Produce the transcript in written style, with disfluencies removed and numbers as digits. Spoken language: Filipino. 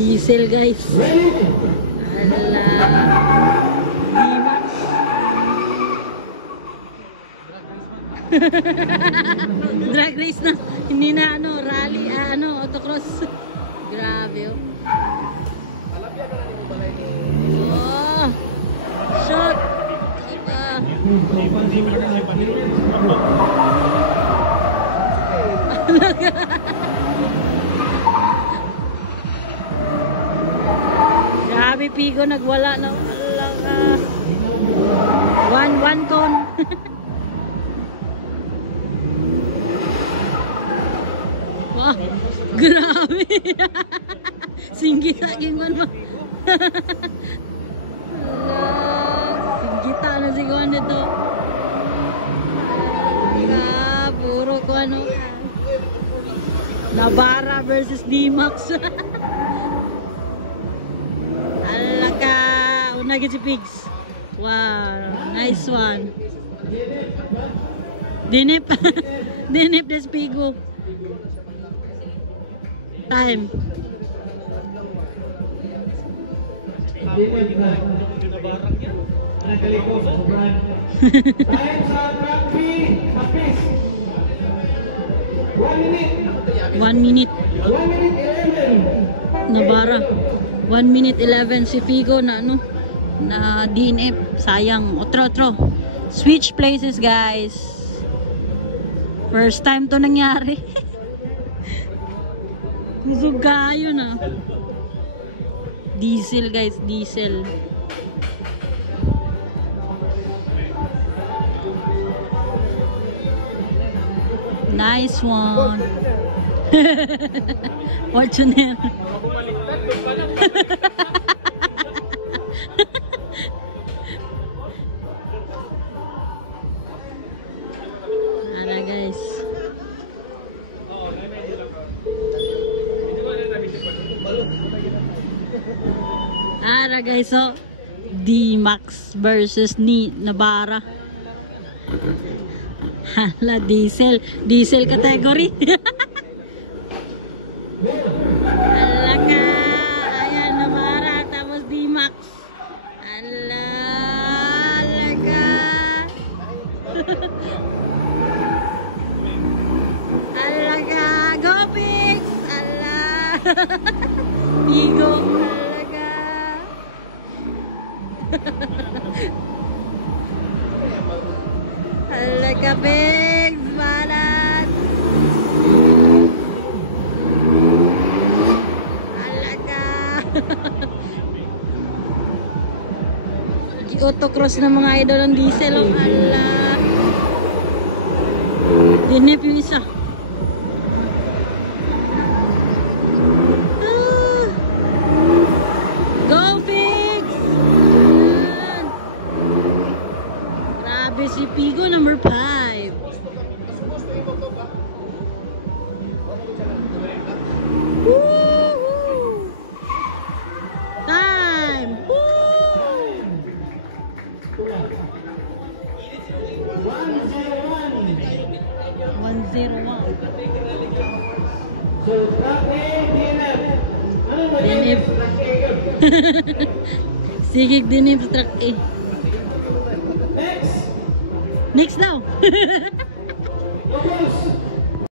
Diesel guys. Ala. Drag race na. Hindi na ano, rally, autocross. Grabe oh. Oh. Shot. Grabe Pigo, nagwala na. One con. Wow, grabe. Singgita yung ano. Singgita na si Juan ito. Puro ko ano. Navarra versus D-Max. Alaka. Unagin si Pigs. Wow. Nice one. Dinip. Dinip des Pigo. Time. One minute. Navarra. 1 minute 11 si Figo na ano na DNF. Sayang. Otro. Switch places guys. First time to nangyari. Kusog kayo na. Diesel guys, diesel. Nice one. Fortuner. Ano guys. Ara guys, so D-Max versus Navarra. Hala, diesel category. Hala ka, ayan Navarra tapos D-Max. Hala ka. Hala ka, go Pix. Hala. Pigo. Alaga Pigs, balat. Alaga. Autocross na mga idol ng diesel. Oh. Ala. Dinip yung isa. Si Pigo number 5. Time. 101. Dinip. Sigig dinip truck A. Next daw.